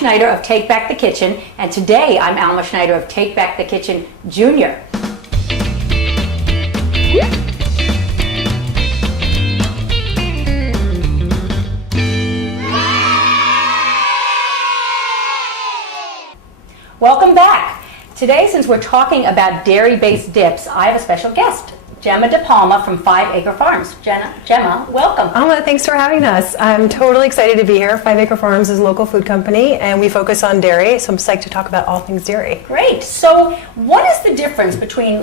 Schneider of Take Back the Kitchen, and today I'm Alma Schneider of Take Back the Kitchen Junior. Welcome back. Today, since we're talking about dairy-based dips, I have a special guest, GEMMA DEPALMA from 5 Acre Farms. GEMMA, welcome. Alma, thanks for having us. I'm totally excited to be here. 5 Acre Farms is a local food company, and we focus on dairy, so I'm psyched to talk about all things dairy. Great. So what is the difference between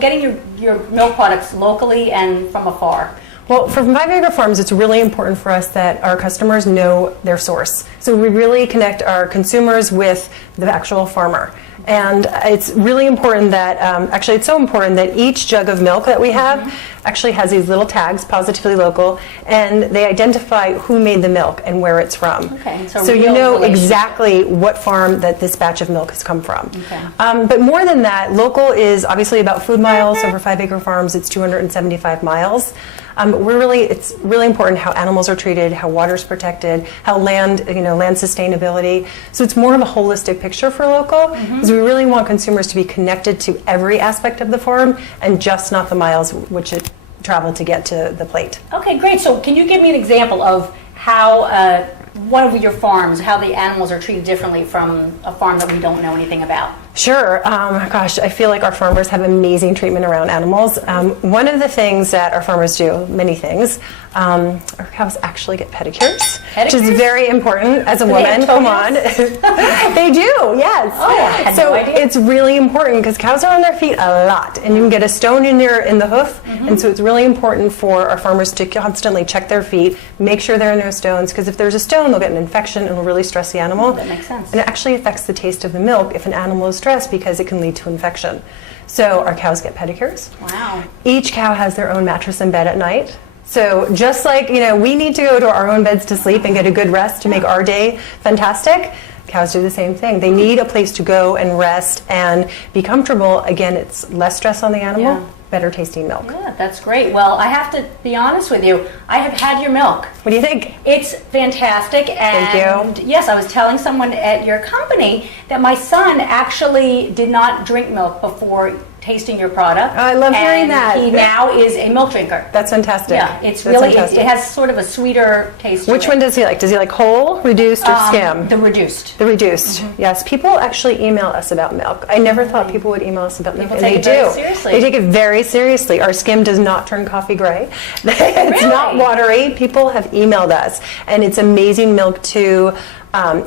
getting your milk products locally and from afar? Well, for 5 Acre Farms, it's really important for us that our customers know their source. So we really connect our consumers with the actual farmer. And it's really important that, actually it's so important that each jug of milk that we have actually has these little tags, positively local, and they identify who made the milk and where it's from. Okay, so you know exactly what farm that this batch of milk has come from. Okay. But more than that, local is obviously about food miles. So for 5 Acre Farms, it's 275 miles. It's really important how animals are treated, how water's protected, how land sustainability. So it's more of a holistic picture for local, because we really want consumers to be connected to every aspect of the farm and just not the miles which it traveled to get to the plate. Okay, great. So can you give me an example of how one of your farms, how the animals are treated differently from a farm that we don't know anything about? Sure. Gosh, I feel like our farmers have amazing treatment around animals. One of the things that our farmers do, many things, our cows actually get pedicures, which is very important as a woman. Come on. They do, yes. Oh, I had no idea. It's really important because cows are on their feet a lot, and you can get a stone in the hoof, and so it's really important for our farmers to constantly check their feet, make sure there are no stones, because if there's a stone, they'll get an infection and will really stress the animal. That makes sense. And it actually affects the taste of the milk if an animal is stressed, because it can lead to infection. So our cows get pedicures. Wow. Each cow has their own mattress in bed at night. So just like, we need to go to our own beds to sleep and get a good rest to make our day fantastic, cows do the same thing. They need a place to go and rest and be comfortable. Again, it's less stress on the animal, better tasting milk. Yeah, that's great. Well, I have to be honest with you. I have had your milk. What do you think? It's fantastic. And Thank you. Yes, I was telling someone at your company that my son actually did not drink milk before tasting your product. I love hearing that. He now is a milk drinker. That's fantastic. Yeah, it's That's really, fantastic. it has sort of a sweeter taste to Which it. one does he like? Does he like whole, reduced, or skim? The reduced. The reduced, yes. People actually email us about milk. I never thought people would email us about milk, and they do. Very seriously. They take it very seriously. Our skim does not turn coffee gray. It's not watery. People have emailed us, and it's amazing milk to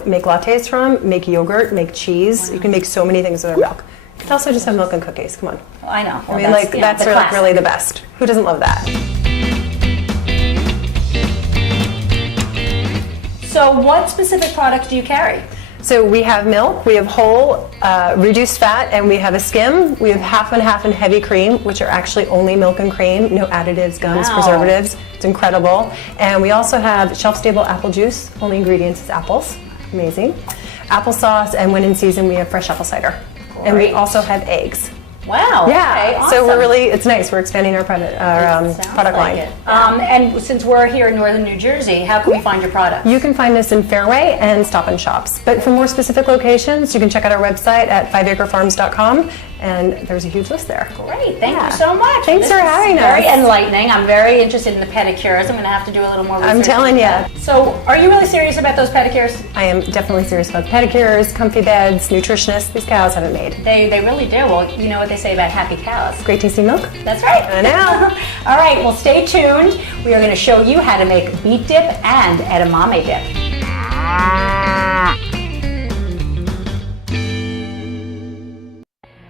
make lattes from, make yogurt, make cheese. You can make so many things with our milk. You can also just have milk and cookies. Come on. Oh, I know. I mean, that's really the best. Who doesn't love that? So what specific products do you carry? So we have milk, we have whole, reduced fat, and we have a skim. We have half and half and heavy cream, which are actually only milk and cream, no additives, gums, preservatives. It's incredible. And we also have shelf-stable apple juice. Only ingredients is apples. Amazing. Applesauce, and when in season, we have fresh apple cider. Great. And we also have eggs. Wow. Yeah. Okay, awesome. So it's nice. We're expanding our product line. And since we're here in northern New Jersey, how can we find your products? You can find us in Fairway and Stop and Shops. But for more specific locations, you can check out our website at 5acrefarms.com, and there's a huge list there. Great. Thank you so much. Thanks for having us. Very enlightening. I'm very interested in the pedicures. I'm going to have to do a little more research. I'm telling you. So, are you really serious about those pedicures? I am definitely serious about pedicures, comfy beds, nutritionists. These cows have it made. They really do. Well, you know what they say about happy cows. Great tasting milk. That's right. I know. All right. Well, stay tuned. We are going to show you how to make beet dip and edamame dip.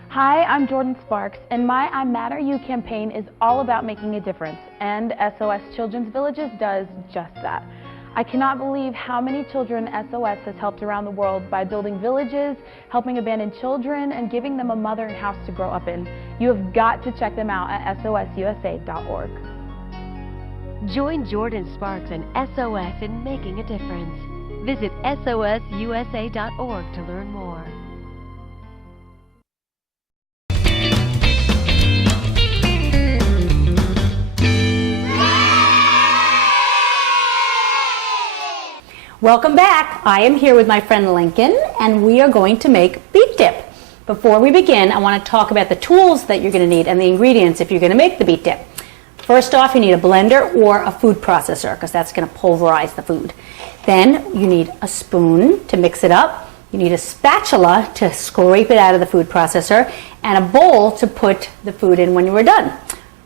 Hi, I'm Jordan Sparks, and my I Matter You campaign is all about making a difference, and SOS Children's Villages does just that. I cannot believe how many children SOS has helped around the world by building villages, helping abandoned children, and giving them a mother and house to grow up in. You have got to check them out at sosusa.org. Join Jordan Sparks and SOS in making a difference. Visit sosusa.org to learn more. Welcome back. I am here with my friend Lincoln, and we are going to make beet dip. Before we begin, I want to talk about the tools that you're going to need and the ingredients if you're going to make the beet dip. First off, you need a blender or a food processor because that's going to pulverize the food. Then you need a spoon to mix it up. You need a spatula to scrape it out of the food processor and a bowl to put the food in when you are done.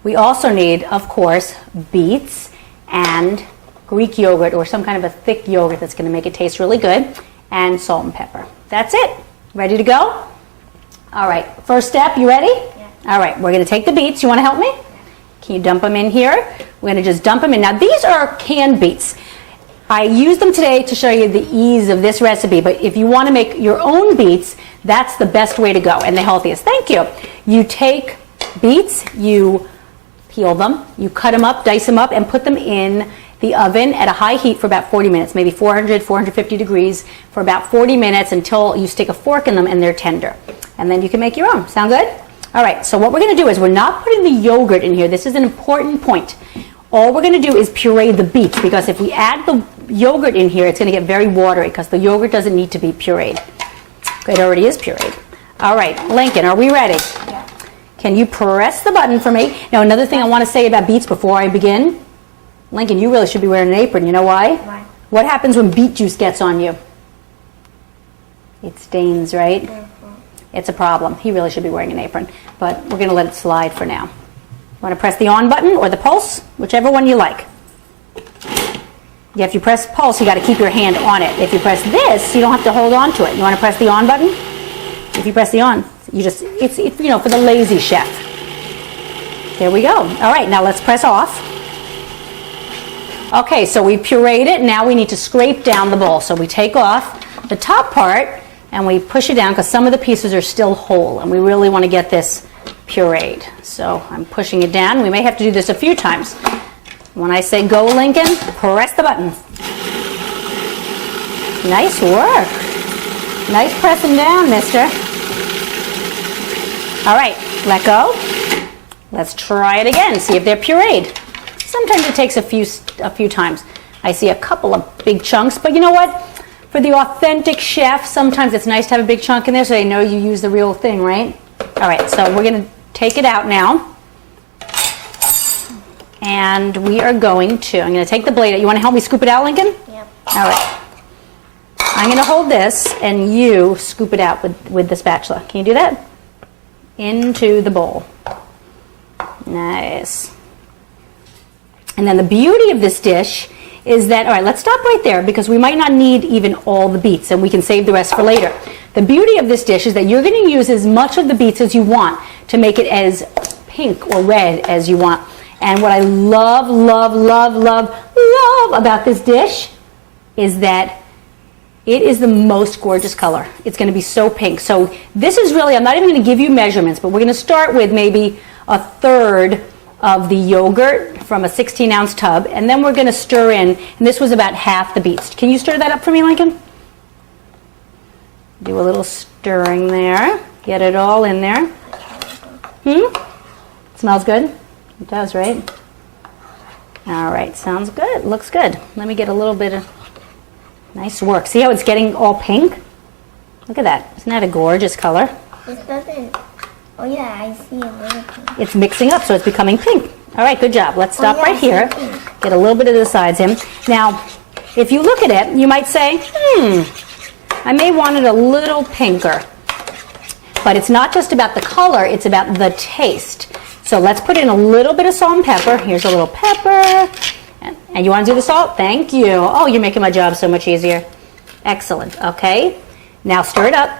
We also need, of course, beets and Greek yogurt or some kind of a thick yogurt that's going to make it taste really good, and salt and pepper. That's it. Ready to go? All right. First step, you ready? Yeah. All right. We're going to take the beets. You want to help me? Yeah. Can you dump them in here? We're going to just dump them in. Now, these are canned beets. I used them today to show you the ease of this recipe, but if you want to make your own beets, that's the best way to go and the healthiest. Thank you. You take beets, you peel them, you cut them up, dice them up, and put them in the oven at a high heat for about 40 minutes, maybe 400, 450 degrees for about 40 minutes until you stick a fork in them and they're tender. And then you can make your own. Sound good? All right, so what we're going to do is we're not putting the yogurt in here. This is an important point. All we're going to do is puree the beets because if we add the yogurt in here, it's going to get very watery because the yogurt doesn't need to be pureed. It already is pureed. All right, Lincoln, are we ready? Yeah. Can you press the button for me? Now, another thing I want to say about beets before I begin. Lincoln, you really should be wearing an apron. You know why? Why? What happens when beet juice gets on you? It stains, right? Mm-hmm. It's a problem. He really should be wearing an apron, but we're going to let it slide for now. Want to press the on button or the pulse? Whichever one you like. Yeah, if you press pulse, you got to keep your hand on it. If you press this, you don't have to hold on to it. You want to press the on button? If you press the on, you just, it's you know, for the lazy chef. There we go. All right, now let's press off. Okay, so we pureed it. Now we need to scrape down the bowl. So we take off the top part and we push it down because some of the pieces are still whole and we really want to get this pureed. So I'm pushing it down. We may have to do this a few times. When I say go, Lincoln, press the button. Nice work. Nice pressing down, mister. All right, let go. Let's try it again, see if they're pureed. Sometimes it takes a few times. I see a couple of big chunks, but you know what? For the authentic chef, sometimes it's nice to have a big chunk in there so they know you use the real thing, right? All right, so we're going to take it out now. And we are going to, I'm going to take the blade out. You want to help me scoop it out, Lincoln? Yep. All right. I'm going to hold this and you scoop it out with the spatula. Can you do that? Into the bowl. Nice. And then the beauty of this dish is that, all right, let's stop right there because we might not need even all the beets and we can save the rest for later. The beauty of this dish is that you're going to use as much of the beets as you want to make it as pink or red as you want. And what I love, love, love, love, love about this dish is that it is the most gorgeous color. It's going to be so pink. So this is really, I'm not even going to give you measurements, but we're going to start with maybe a third of the yogurt from a 16-ounce tub, and then we're going to stir in, and this was about half the beets. Can you stir that up for me, Lincoln? Do a little stirring there. Get it all in there. Smells good? It does, right? All right, sounds good. Looks good. Let me get a little bit of nice work. See how it's getting all pink? Look at that. Isn't that a gorgeous color? It doesn't. Oh yeah, I see a little pink. It's mixing up, so it's becoming pink. All right, good job. Let's stop yeah, right I see here. pink. Get a little bit of the sides in. Now, if you look at it, you might say, I may want it a little pinker. But it's not just about the color, it's about the taste. So let's put in a little bit of salt and pepper. Here's a little pepper. And you want to do the salt? Thank you. Oh, you're making my job so much easier. Excellent. Okay. Now stir it up.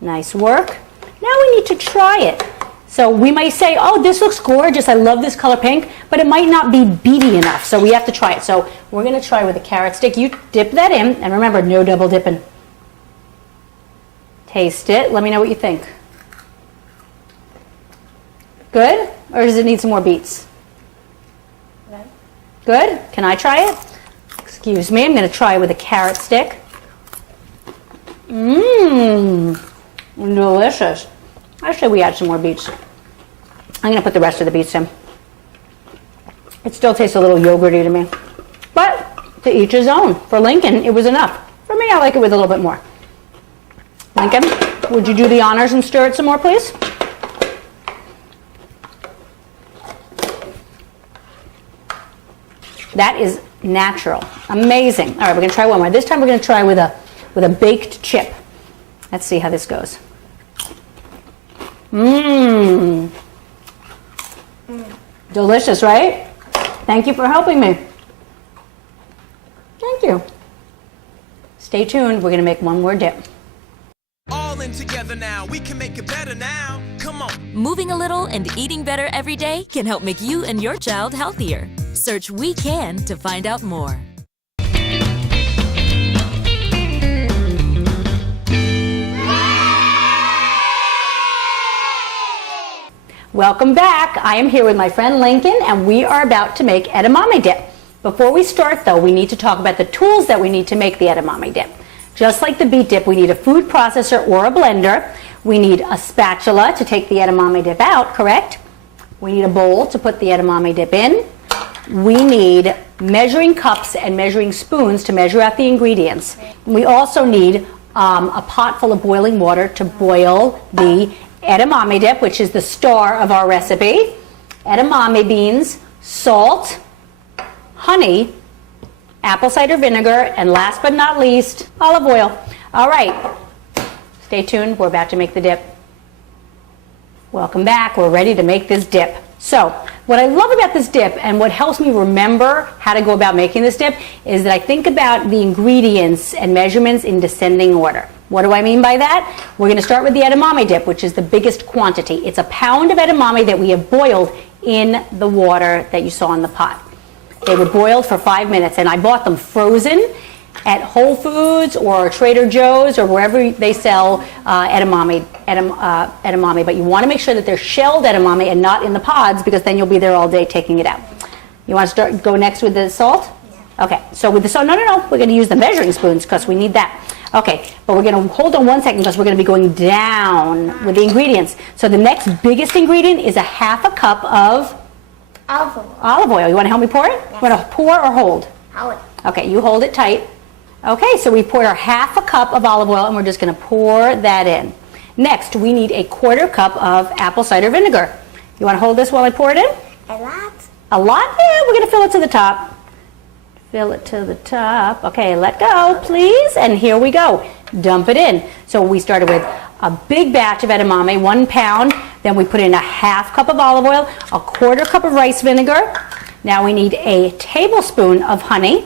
Nice work. Now we need to try it. So we might say, oh, this looks gorgeous. I love this color pink, but it might not be beety enough. So we have to try it. So we're going to try with a carrot stick. You dip that in. And remember, no double dipping. Taste it. Let me know what you think. Good? Or does it need some more beets? Good? Can I try it? Excuse me. I'm going to try it with a carrot stick. Delicious. I say we add some more beets. I'm going to put the rest of the beets in. It still tastes a little yogurty to me. But To each his own. For Lincoln, it was enough. For me, I like it with a little bit more. Lincoln, would you do the honors and stir it some more, please? That is natural. Amazing. All right, we're going to try one more. This time we're going to try with a baked chip. Let's see how this goes. Mmm. Delicious, right? Thank you for helping me. Thank you. Stay tuned. We're going to make one more dip. All in together now. We can make it better now. Come on. Moving a little and eating better every day can help make you and your child healthier. Search We Can to find out more. Welcome back. I am here with my friend Lincoln, and we are about to make edamame dip. Before we start, though, we need to talk about the tools that we need to make the edamame dip. Just like the beet dip, we need a food processor or a blender. We need a spatula to take the edamame dip out, correct? We need a bowl to put the edamame dip in. We need measuring cups and measuring spoons to measure out the ingredients. We also need a pot full of boiling water to boil the edamame dip, which is the star of our recipe. Edamame beans, salt, honey, apple cider vinegar, and last but not least, olive oil. All right, stay tuned. We're about to make the dip. Welcome back. We're ready to make this dip. So, what I love about this dip and what helps me remember how to go about making this dip is that I think about the ingredients and measurements in descending order. What do I mean by that? We're going to start with the edamame dip, which is the biggest quantity. It's a pound of edamame that we have boiled in the water that you saw in the pot. They were boiled for 5 minutes, and I bought them frozen at Whole Foods or Trader Joe's or wherever they sell edamame. But you want to make sure that they're shelled edamame and not in the pods, because then you'll be there all day taking it out. You want to go next with the salt? Yeah. Okay, so with the salt, no, we're going to use the measuring spoons because we need that. Okay, but we're going to hold on 1 second because we're going to be going down with the ingredients. So the next biggest ingredient is a half a cup of olive oil. You want to help me pour it? Yes. You want to pour or hold? Hold. Okay, you hold it tight. Okay, so we poured our half a cup of olive oil and we're just going to pour that in. Next, we need a 1/4 cup of apple cider vinegar. You want to hold this while I pour it in? A lot. A lot? Yeah, we're going to fill it to the top. Fill it to the top. Okay, let go, please. And here we go. Dump it in. So we started with a big batch of edamame, 1 pound. Then we put in a half cup of olive oil, a 1/4 cup of rice vinegar. Now we need a tablespoon of honey.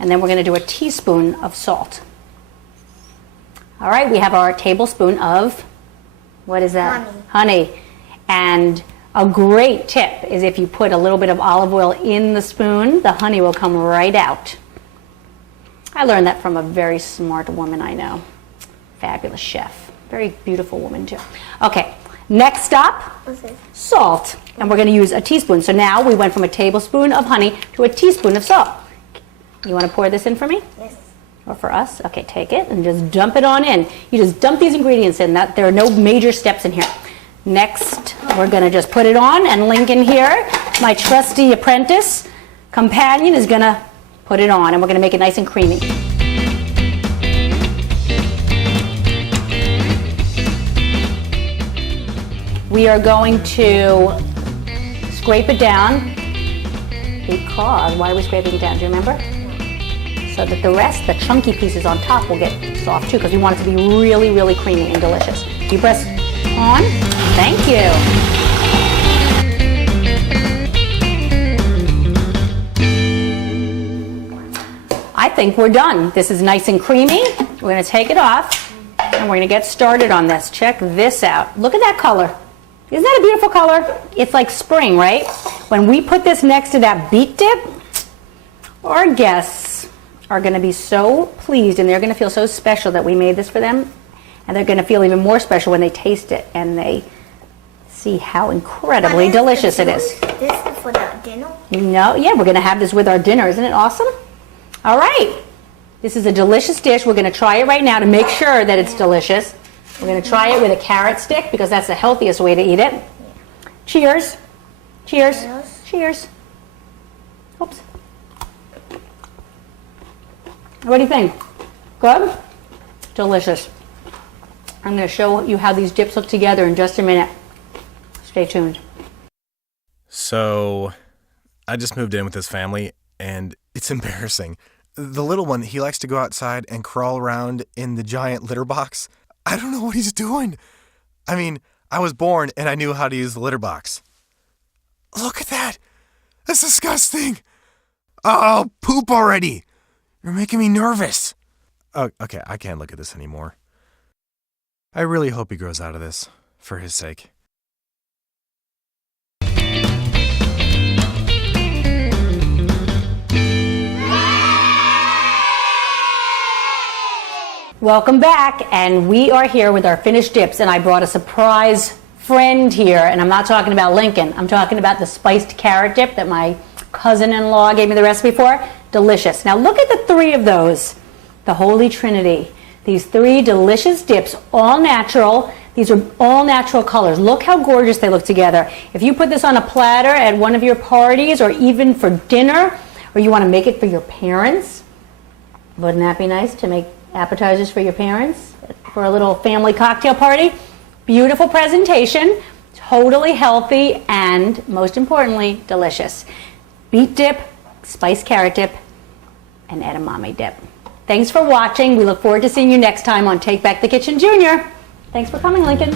And then we're going to do a teaspoon of salt. All right, we have our tablespoon of, what is that? Honey. And a great tip is if you put a little bit of olive oil in the spoon, the honey will come right out. I learned that from a very smart woman I know. Fabulous chef. Very beautiful woman too. Okay, next stop, salt. And we're going to use a teaspoon. So now we went from a tablespoon of honey to a teaspoon of salt. You want to pour this in for me? Yes. Or for us? Okay, take it and just dump it on in. You just dump these ingredients in. There are no major steps in here. Next, we're going to just put it on, and Lincoln here, my trusty apprentice, companion, is going to put it on, and we're going to make it nice and creamy. We are going to scrape it down because, why are we scraping it down? Do you remember? So that the rest, the chunky pieces on top, will get soft too, because we want it to be really, really creamy and delicious. You press on. Thank you. I think we're done. This is nice and creamy. We're going to take it off, and we're going to get started on this. Check this out. Look at that color. Isn't that a beautiful color? It's like spring, right? When we put this next to that beet dip, our guests are going to be so pleased, and they're going to feel so special that we made this for them, and they're going to feel even more special when they taste it and they see how incredibly delicious it is. This is for the dinner? No, yeah, we're going to have this with our dinner. Isn't it awesome? All right. This is a delicious dish. We're going to try it right now to make sure that it's delicious. We're going to try it with a carrot stick because that's the healthiest way to eat it. Cheers. Cheers. Cheers. Oops. What do you think? Good? Delicious. I'm going to show you how these dips look together in just a minute. Stay tuned. So, I just moved in with his family, and it's embarrassing. The little one, he likes to go outside and crawl around in the giant litter box. I don't know what he's doing. I mean, I was born and I knew how to use the litter box. Look at that. That's disgusting. Oh, poop already. You're making me nervous. Oh, okay, I can't look at this anymore. I really hope he grows out of this, for his sake. Welcome back, and we are here with our finished dips, and I brought a surprise friend here, and I'm not talking about Lincoln. I'm talking about the spiced carrot dip that my cousin-in-law gave me the recipe for. Delicious. Now look at the three of those, the Holy Trinity. These three delicious dips, all natural. These are all natural colors. Look how gorgeous they look together. If you put this on a platter at one of your parties or even for dinner, or you want to make it for your parents, wouldn't that be nice to make appetizers for your parents for a little family cocktail party? Beautiful presentation, totally healthy, and most importantly, delicious. Beet dip, spiced carrot dip, and edamame dip. Thanks for watching. We look forward to seeing you next time on Take Back the Kitchen Junior. Thanks for coming, Lincoln.